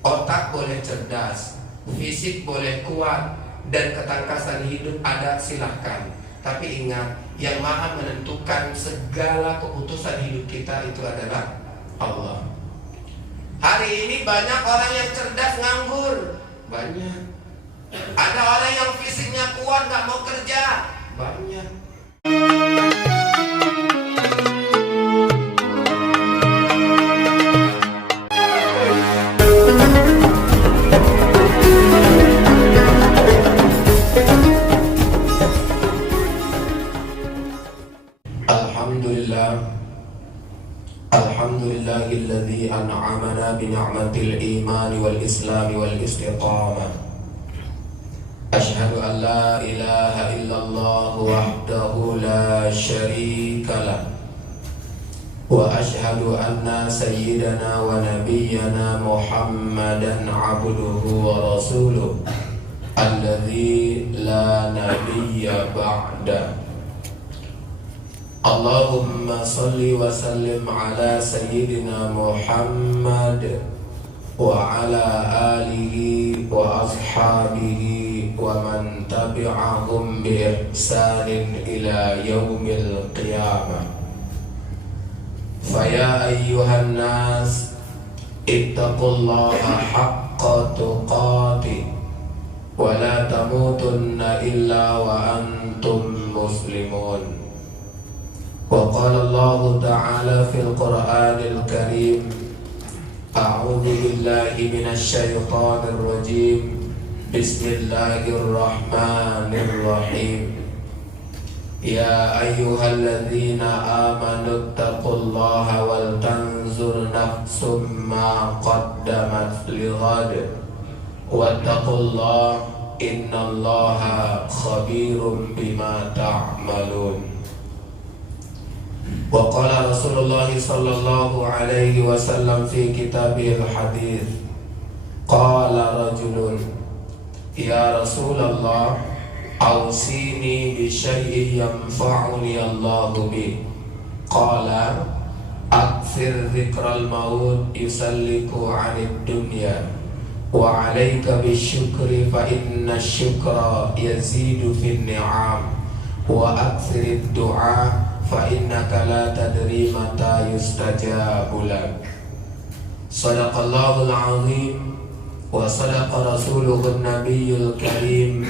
Otak boleh cerdas, fisik boleh kuat, dan ketangkasan hidup ada, silahkan. Tapi ingat, yang maha menentukan segala keputusan hidup kita itu adalah Allah. Hari ini banyak orang yang cerdas nganggur, banyak. Ada orang yang fisiknya kuat gak mau kerja, banyak. Alhamdulillahilladzi an'amana bi ni'matil iman wal islam wal istiqamah. Asyhadu an la ilaha illallah wahdahu la syarika lah. Wa asyhadu anna sayyidana wa nabiyyana Muhammadan abduhu wa rasuluh alladzi la nabiyya ba'da. Allahumma salli wa sallim ala sayyidina Muhammad wa ala alihi wa ashabihi wa man tabi'ahum bi ihsanin ila yaumil qiyamah. Faya ayyuhan nas ittaqullaha haqqa tuqatih wa la tamutunna illa wa antum muslimun. وقال الله تعالى في القرآن الكريم أعوذ بالله من الشيطان الرجيم بسم الله الرحمن الرحيم يا أيها الذين آمنوا اتقوا الله ولتنظر نفس ما قدمت لغد واتقوا الله إن الله خبير بما تعملون. وقال رسول الله صلى الله عليه وسلم في كتابه الحديث قال رجل يا رسول الله أوصيني بشيء ينفعني الله به قال أكثر ذكر الموت يسلك عن الدنيا وعليك بالشكر فإن الشكر يزيد في النعم وأكثر الدعاء فإنك لا تدري متى يستجاب لك. صدق الله العظيم وصدق رسوله النبي الكريم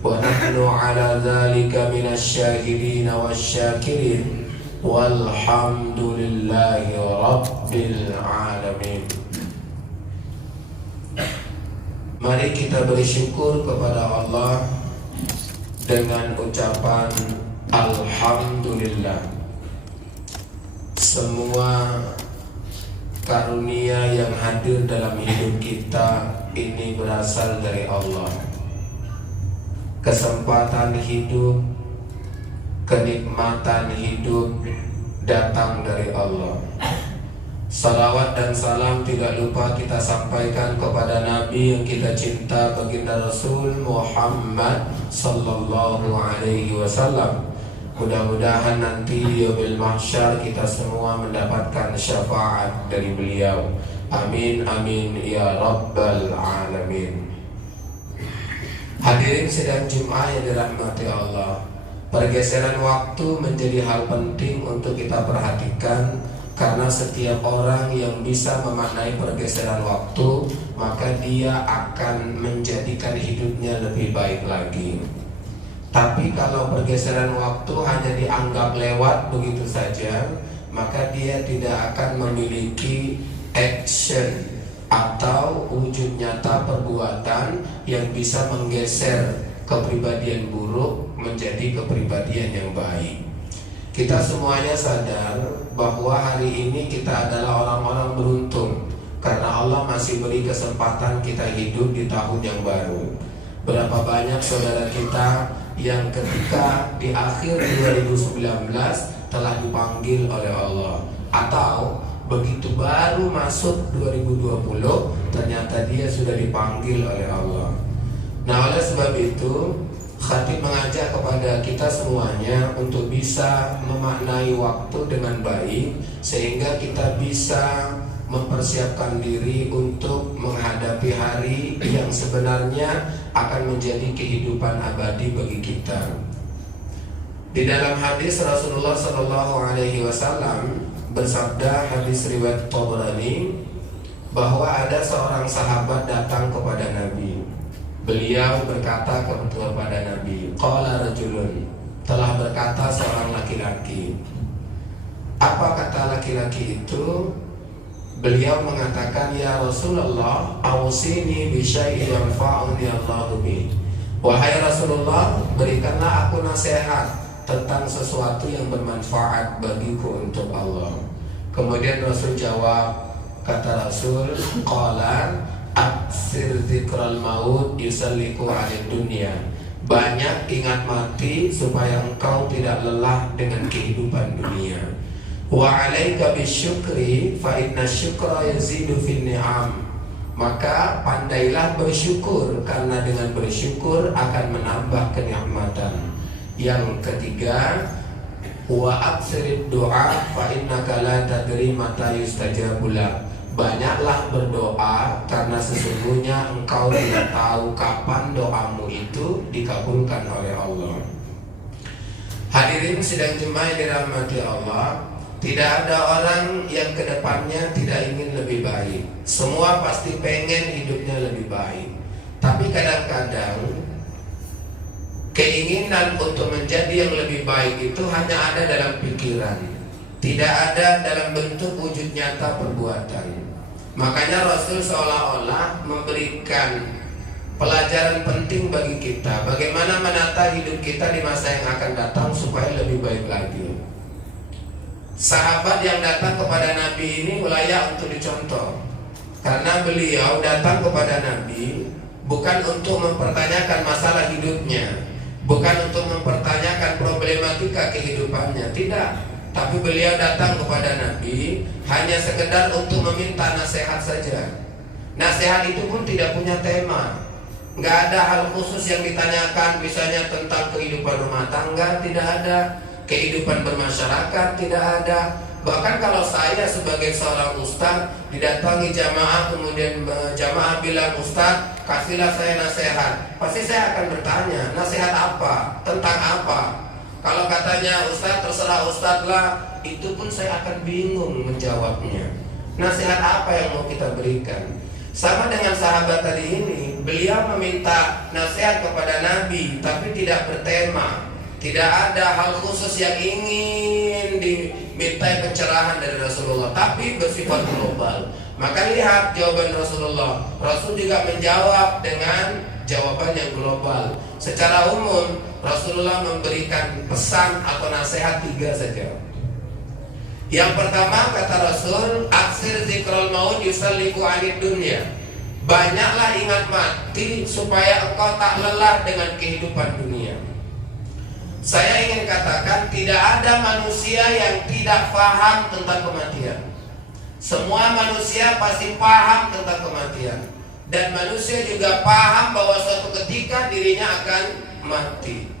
ونحن على ذلك من الشاهدين والشاكرين والحمد لله رب العالمين. Mari kita bersyukur kepada Allah dengan ucapan Alhamdulillah. Semua karunia yang hadir dalam hidup kita ini berasal dari Allah. Kesempatan hidup, kenikmatan hidup datang dari Allah. Salawat dan salam tidak lupa kita sampaikan kepada Nabi yang kita cinta, baginda Rasul Muhammad sallallahu alaihi wasallam. Mudah-mudahan nanti di yaumil mahsyar kita semua mendapatkan syafaat dari beliau. Amin amin ya rabbal alamin. Hadirin sidang Jumat yang dirahmati Allah, pergeseran waktu menjadi hal penting untuk kita perhatikan. Karena setiap orang yang bisa memaknai pergeseran waktu, maka dia akan menjadikan hidupnya lebih baik lagi. Tapi kalau pergeseran waktu hanya dianggap lewat begitu saja, maka dia tidak akan memiliki action atau wujud nyata perbuatan yang bisa menggeser kepribadian buruk menjadi kepribadian yang baik. Kita semuanya sadar bahwa hari ini kita adalah orang-orang beruntung karena Allah masih beri kesempatan kita hidup di tahun yang baru. Berapa banyak saudara kita yang ketika di akhir 2019 telah dipanggil oleh Allah, atau begitu baru masuk 2020 ternyata dia sudah dipanggil oleh Allah. Nah, oleh sebab itu Khatib mengajak kepada kita semuanya untuk bisa memaknai waktu dengan baik, sehingga kita bisa mempersiapkan diri untuk menghadapi yang sebenarnya akan menjadi kehidupan abadi bagi kita. Di dalam hadis Rasulullah SAW bersabda, hadis riwayat Tabrani, bahwa ada seorang sahabat datang kepada Nabi. Beliau berkata kepada Nabi, qala rajulun, telah berkata seorang laki-laki. Apa kata laki-laki itu? Beliau mengatakan, ya Rasulullah, awsini bi syai'in yanfa'uni Allahu bi. Wahai Rasulullah, berikanlah aku nasihat tentang sesuatu yang bermanfaat bagiku untuk Allah. Kemudian Rasul jawab, kata Rasul, qala aksir dzikral maut yusalliku 'alid dunya. Banyak ingat mati supaya engkau tidak lelah dengan kehidupan dunia. Wa 'alaika bisyukri fa inna syukra yazidu fin ni'am. Maka pandailah bersyukur, karena dengan bersyukur akan menambah kenikmatan. Yang ketiga, wa aksirid doa fa innaka la tadri mata yustajabu lak. Banyaklah berdoa, karena sesungguhnya engkau tidak tahu kapan doamu itu dikabulkan oleh Allah. Hadirin sidang jemaah yang dirahmati Allah, tidak ada orang yang kedepannya tidak ingin lebih baik. Semua pasti pengen hidupnya lebih baik. Tapi kadang-kadang keinginan untuk menjadi yang lebih baik itu hanya ada dalam pikiran, tidak ada dalam bentuk wujud nyata perbuatan. Makanya Rasul seolah-olah memberikan pelajaran penting bagi kita, bagaimana menata hidup kita di masa yang akan datang supaya lebih baik lagi. Sahabat yang datang kepada Nabi ini layak untuk dicontoh, karena beliau datang kepada Nabi bukan untuk mempertanyakan masalah hidupnya, bukan untuk mempertanyakan problematika kehidupannya, tidak. Tapi beliau datang kepada Nabi hanya sekedar untuk meminta nasihat saja. Nasihat itu pun tidak punya tema, nggak ada hal khusus yang ditanyakan, misalnya tentang kehidupan rumah tangga, tidak ada. Kehidupan bermasyarakat, tidak ada. Bahkan kalau saya sebagai seorang ustaz didatangi jamaah, kemudian jamaah bilang, ustaz kasihlah saya nasihat, pasti saya akan bertanya, nasihat apa? Tentang apa? Kalau katanya ustaz terserah ustaz lah, itu pun saya akan bingung menjawabnya. Nasihat apa yang mau kita berikan? Sama dengan sahabat tadi ini, beliau meminta nasihat kepada Nabi, tapi tidak bertema. Tidak ada hal khusus yang ingin dimintai pencerahan dari Rasulullah, tapi bersifat global. Maka lihat jawaban Rasulullah. Rasul juga menjawab dengan jawaban yang global. Secara umum Rasulullah memberikan pesan atau nasihat 3 saja. Yang pertama kata Rasul, aksir zikrul maut yusalliku 'alid dunya. Banyaklah ingat mati supaya engkau tak lelah dengan kehidupan dunia. Saya ingin katakan, tidak ada manusia yang tidak paham tentang kematian. Semua manusia pasti paham tentang kematian. Dan manusia juga paham bahwa suatu ketika dirinya akan mati.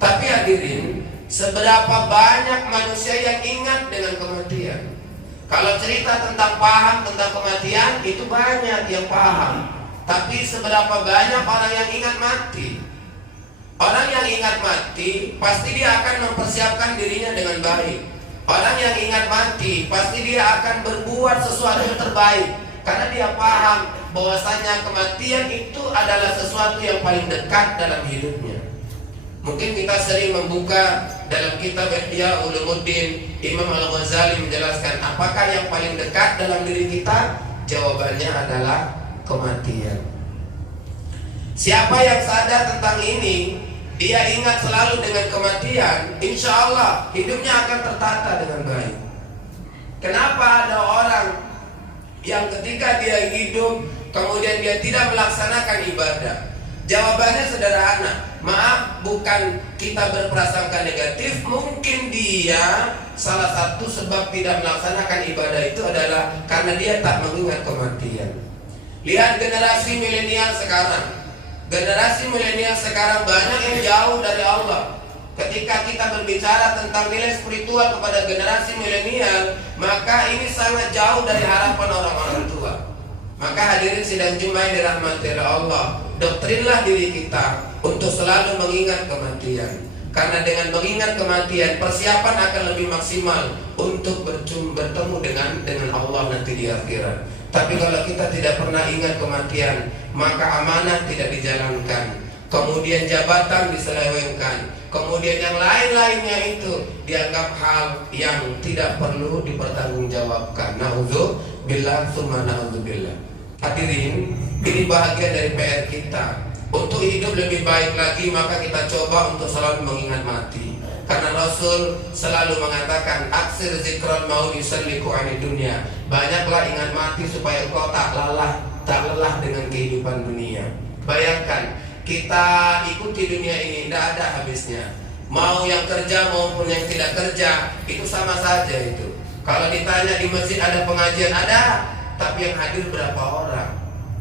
Tapi hadirin, seberapa banyak manusia yang ingat dengan kematian? Kalau cerita tentang paham tentang kematian, itu banyak yang paham. Tapi seberapa banyak orang yang ingat mati? Orang yang ingat mati pasti dia akan mempersiapkan dirinya dengan baik. Orang yang ingat mati pasti dia akan berbuat sesuatu yang terbaik, karena dia paham bahwasanya kematian itu adalah sesuatu yang paling dekat dalam hidupnya. Mungkin kita sering membuka dalam kitab Ihya Ulumuddin, Imam Al-Ghazali menjelaskan apakah yang paling dekat dalam diri kita. Jawabannya adalah kematian. Siapa yang sadar tentang ini, dia ingat selalu dengan kematian, insya Allah hidupnya akan tertata dengan baik. Kenapa ada orang yang ketika dia hidup kemudian dia tidak melaksanakan ibadah? Jawabannya sederhana, maaf, bukan kita berprasangka negatif. Mungkin dia salah satu sebab tidak melaksanakan ibadah itu adalah karena dia tak mengingat kematian. Lihat generasi milenial sekarang. Generasi milenial sekarang banyak yang jauh dari Allah. Ketika kita berbicara tentang nilai spiritual kepada generasi milenial, maka ini sangat jauh dari harapan orang-orang tua. Maka hadirin sidang Jumat yang dirahmati oleh Allah, doktrinlah diri kita untuk selalu mengingat kematian. Karena dengan mengingat kematian, persiapan akan lebih maksimal untuk bertemu dengan Allah nanti di akhirat. Tapi kalau kita tidak pernah ingat kematian, maka amanah tidak dijalankan, kemudian jabatan diselewengkan, kemudian yang lain-lainnya itu dianggap hal yang tidak perlu dipertanggungjawabkan. Na'udzubillah tsumma na'udzubillah. Hadirin, ini bahagian dari PR kita. Untuk hidup lebih baik lagi, maka kita coba untuk selalu mengingat mati. Karena Rasul selalu mengatakan, aksir zikral maut yusalliku ani dunia. Banyaklah ingat mati supaya engkau tak lelah dengan kehidupan dunia. Bayangkan, kita ikuti dunia ini, tidak ada habisnya. Mau yang kerja maupun yang tidak kerja, itu sama saja itu. Kalau ditanya di masjid ada pengajian, ada. Tapi yang hadir berapa orang?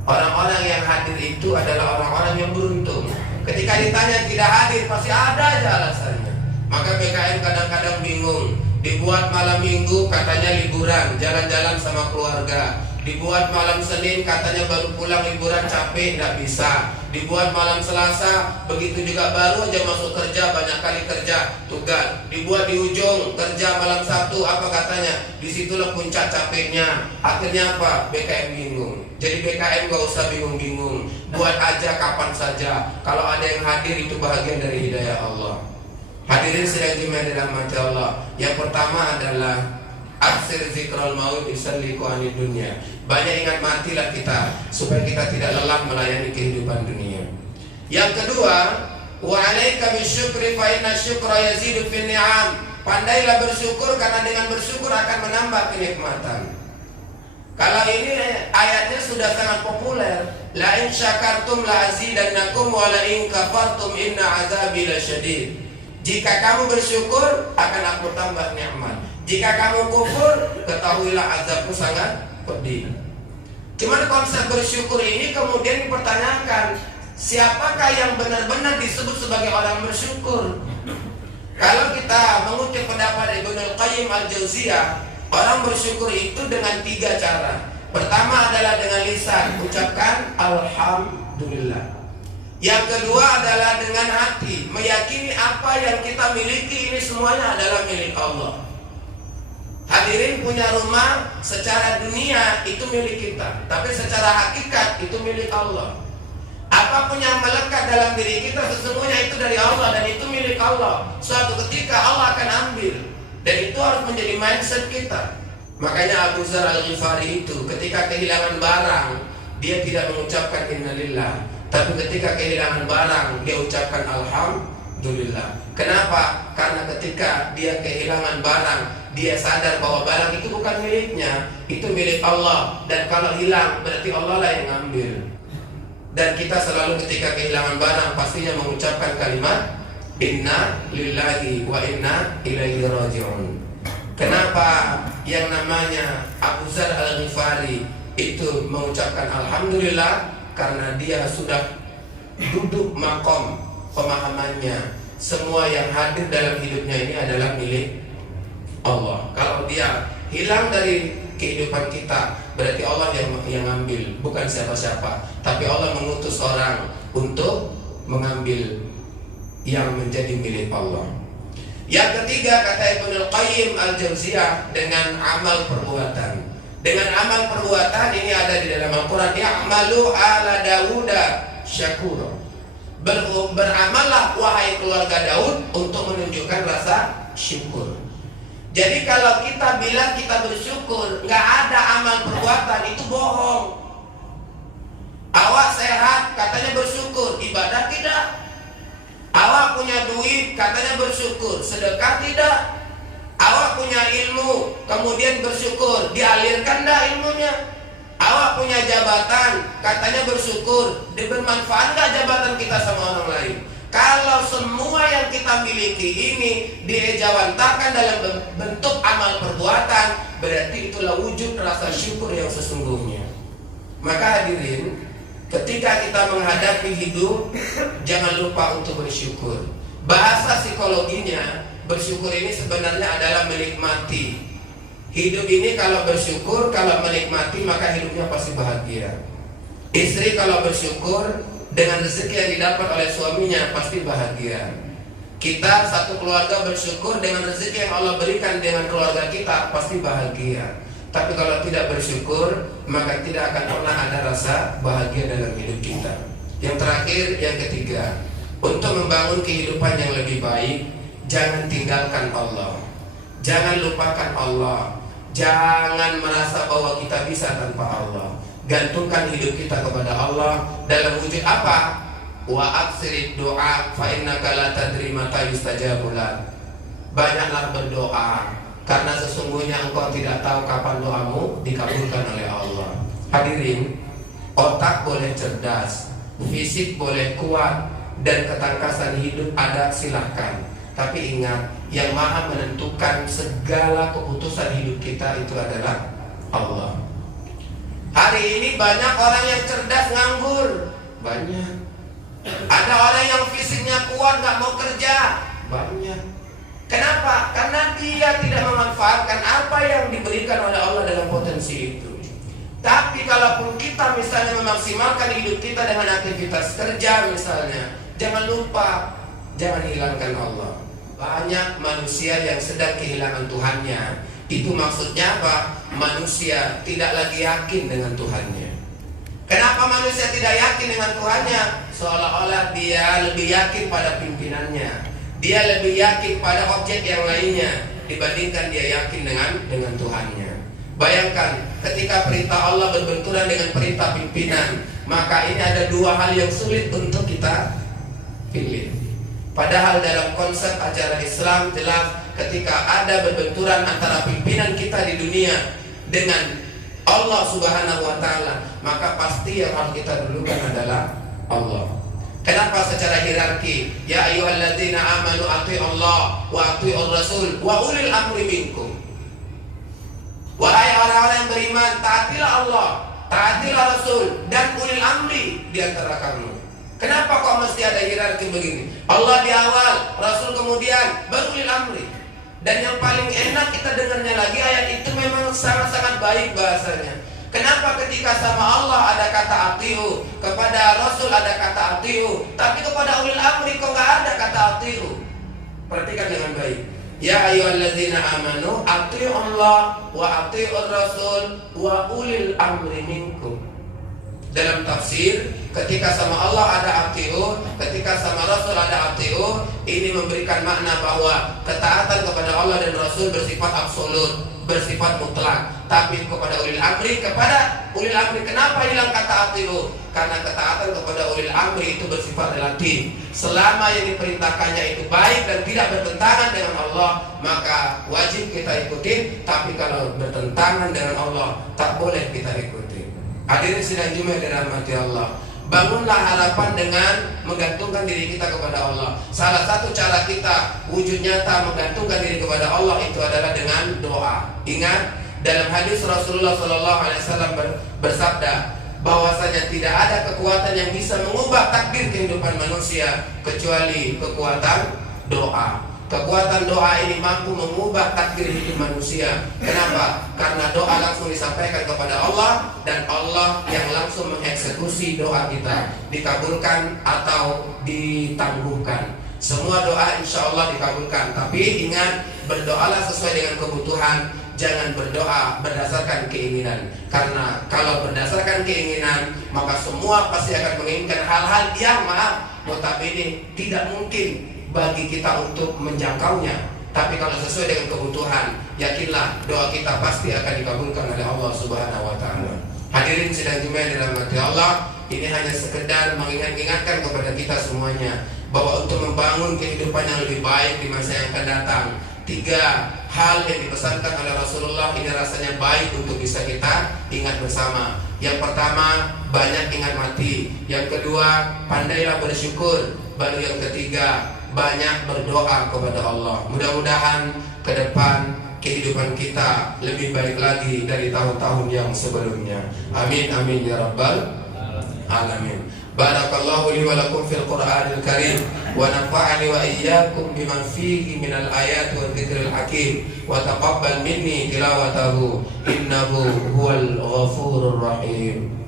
Orang-orang yang hadir itu adalah orang-orang yang beruntung. Ketika ditanya tidak hadir, pasti ada aja alasannya. Maka BKM kadang-kadang bingung. Dibuat malam minggu katanya liburan, jalan-jalan sama keluarga. Dibuat malam Senin katanya baru pulang liburan capek, tidak bisa. Dibuat malam Selasa, begitu juga baru aja masuk kerja, banyak kali kerja, tugas. Dibuat di ujung, kerja malam Sabtu, apa katanya? Disitulah puncak capeknya. Akhirnya apa? BKM bingung. Jadi BKM gak usah bingung-bingung, buat aja kapan saja. Kalau ada yang hadir itu bahagian dari hidayah Allah. Hadirin sedang dirahmati Allah. Yang pertama adalah aksir zikral maut yusalliku ani dunia. Banyak ingat matilah kita supaya kita tidak lelah melayani kehidupan dunia. Yang kedua, wa 'alaika bisyukri fa inna syukra yazidu fin ni'am. Pandailah bersyukur karena dengan bersyukur akan menambah kenikmatan. Kalau ini ayatnya sudah sangat populer. La in syakartum la azidannakum wa la in kafartum inna azabi lasyadid. Jika kamu bersyukur akan aku tambah nikmat. Jika kamu kufur, ketahuilah azabku sangat pedih. Cuman konsep bersyukur ini kemudian dipertanyakan, siapakah yang benar-benar disebut sebagai orang bersyukur? Kalau kita mengutip pendapat Ibnu Qayyim al-Jauziyah, orang bersyukur itu dengan 3 cara. Pertama adalah dengan lisan, ucapkan alhamdulillah. Yang kedua adalah dengan hati, meyakini apa yang kita miliki ini semuanya adalah milik Allah. Hadirin, punya rumah secara dunia itu milik kita, tapi secara hakikat itu milik Allah. Apapun yang melekat dalam diri kita sesungguhnya itu dari Allah dan itu milik Allah. Suatu ketika Allah akan ambil, dan itu harus menjadi mindset kita. Makanya Abu Dzar Al-Ghifari itu ketika kehilangan barang, dia tidak mengucapkan innalillah, tapi ketika kehilangan barang dia ucapkan alhamdulillah. Kenapa? Karena ketika dia kehilangan barang, dia sadar bahwa barang itu bukan miliknya, itu milik Allah. Dan kalau hilang berarti Allah lah yang ngambil. Dan kita selalu ketika kehilangan barang pastinya mengucapkan kalimat inna lillahi wa inna ilaihi raji'un. Kenapa yang namanya Abu Dzar Al-Ghifari itu mengucapkan alhamdulillah? Karena dia sudah duduk makom pemahamannya, semua yang hadir dalam hidupnya ini adalah milik Allah. Kalau dia hilang dari kehidupan kita, berarti Allah yang ambil, bukan siapa-siapa. Tapi Allah mengutus orang untuk mengambil yang menjadi milik Allah. Yang ketiga, kata Ibnu Qayyim al-Jauziyah, dengan amal perbuatan. Dengan amal perbuatan ini ada di dalam Al-Quran. Ya'malu ala Dawuda syakura. Beramallah wahai keluarga Daud untuk menunjukkan rasa syukur. Jadi kalau kita bilang kita bersyukur, nggak ada amal perbuatan, itu bohong. Awak sehat, katanya bersyukur, ibadah tidak. Awak punya duit, katanya bersyukur, sedekah tidak. Awak punya ilmu, kemudian bersyukur, dialirkan dah ilmunya. Awak punya jabatan, katanya bersyukur, bermanfaat nggak jabatan kita sama orang lain? Kalau semua yang kita miliki ini diejawantakan dalam bentuk amal perbuatan, berarti itulah wujud rasa syukur yang sesungguhnya. Maka hadirin, ketika kita menghadapi hidup, jangan lupa untuk bersyukur. Bahasa psikologinya, bersyukur ini sebenarnya adalah menikmati Hidup ini kalau bersyukur, kalau menikmati, maka hidupnya pasti bahagia. Istri kalau bersyukur dengan rezeki yang didapat oleh suaminya pasti bahagia. Kita satu keluarga bersyukur dengan rezeki yang Allah berikan dengan keluarga kita pasti bahagia. Tapi kalau tidak bersyukur, maka tidak akan pernah ada rasa bahagia dalam hidup kita. Yang terakhir, yang ketiga, untuk membangun kehidupan yang lebih baik, jangan tinggalkan Allah. Jangan lupakan Allah. Jangan merasa bahwa kita bisa tanpa Allah. Gantungkan hidup kita kepada Allah dalam wujud apa? Wa aksirid doa fa innaka la tadri mata yustajabu lak. Banyaklah berdoa karena sesungguhnya engkau tidak tahu kapan doamu dikabulkan oleh Allah. Hadirin, otak boleh cerdas, fisik boleh kuat, dan ketangkasan hidup ada, silahkan. Tapi ingat, yang maha menentukan segala keputusan hidup kita itu adalah Allah. Hari ini banyak orang yang cerdas nganggur, banyak. Ada orang yang fisiknya kuat gak mau kerja, banyak. Kenapa? Karena dia tidak memanfaatkan apa yang diberikan oleh Allah dalam potensi itu. Tapi kalaupun kita misalnya memaksimalkan hidup kita dengan aktivitas kerja misalnya, jangan lupa, jangan hilangkan Allah. Banyak manusia yang sedang kehilangan Tuhannya. Itu maksudnya apa? Manusia tidak lagi yakin dengan Tuhannya. Kenapa manusia tidak yakin dengan Tuhannya? Seolah-olah dia lebih yakin pada pimpinannya, dia lebih yakin pada objek yang lainnya dibandingkan dia yakin dengan Tuhannya. Bayangkan ketika perintah Allah berbenturan dengan perintah pimpinan, maka ini ada dua hal yang sulit untuk kita pilih. Padahal dalam konsep ajaran Islam jelas ketika ada berbenturan antara pimpinan kita di dunia dengan Allah Subhanahu wa Ta'ala, maka pasti yang harus kita dulukan adalah Allah. Kenapa secara hierarki? Ya ayyuhalladzina amanu athi'u Allah wa athi'ur rasul wa ulil amri minkum. Wahai orang-orang yang beriman, taatilah Allah, taatilah Rasul, dan ulil amri di antara kamu. Kenapa kok mesti ada hierarki begini? Allah di awal, Rasul kemudian, baru ulil amri. Dan yang paling enak kita dengarnya lagi, ayat itu memang sangat-sangat baik bahasanya. Kenapa ketika sama Allah ada kata atiu, kepada Rasul ada kata atiu, tapi kepada ulil amri kok nggak ada kata atiu? Perhatikan dengan baik. Ya ayyuhalladzina amanu atiu Allah wa atiur Rasul wa ulil amri minkum. Dalam tafsir, ketika sama Allah ada atiu, ketika sama Rasul ada atiu, ini memberikan makna bahwa ketaatan kepada Allah dan Rasul bersifat absolut, bersifat mutlak. Tapi kepada ulil amri, kenapa hilang kata atiu? Karena ketaatan kepada ulil amri itu bersifat relatif. Selama yang diperintahkannya itu baik dan tidak bertentangan dengan Allah, maka wajib kita ikutin. Tapi kalau bertentangan dengan Allah, tak boleh kita ikuti. Hadirin sidang Jumat dirahmati Allah, bangunlah harapan dengan menggantungkan diri kita kepada Allah. Salah satu cara kita wujud nyata menggantungkan diri kepada Allah itu adalah dengan doa. Ingat, dalam hadis Rasulullah SAW bersabda bahwasanya tidak ada kekuatan yang bisa mengubah takdir kehidupan manusia kecuali kekuatan doa. Kekuatan doa ini mampu mengubah takdir hidup manusia. Kenapa? Karena doa langsung disampaikan kepada Allah, dan Allah yang langsung mengeksekusi doa kita, dikabulkan atau ditangguhkan. Semua doa insya Allah dikabulkan. Tapi ingat, berdoalah sesuai dengan kebutuhan. Jangan berdoa berdasarkan keinginan. Karena kalau berdasarkan keinginan, maka semua pasti akan menginginkan hal-hal yang notabene tidak mungkin bagi kita untuk menjangkaunya. Tapi kalau sesuai dengan kebutuhan, yakinlah doa kita pasti akan dikabulkan oleh Allah Subhanahu wa Ta'ala. Hadirin sidang Jumat dirahmati Allah, ini hanya sekedar mengingatkan kepada kita semuanya bahwa untuk membangun kehidupan yang lebih baik di masa yang akan datang, 3 hal yang dipesankan oleh Rasulullah ini rasanya baik untuk bisa kita ingat bersama. Yang pertama, banyak ingat mati. Yang kedua, pandailah bersyukur. Baru yang ketiga, banyak berdoa kepada Allah. Mudah-mudahan ke depan kehidupan kita lebih baik lagi dari tahun-tahun yang sebelumnya. Amin amin ya rabbal alamin. Barakallahu li wa lakum fil Qur'anil Karim wa nafa'ani wa iyyakum biman fihi minal ayati wa dzikril hakim wa taqabbal minni tilawatahu innahu huwal ghafurur rahim.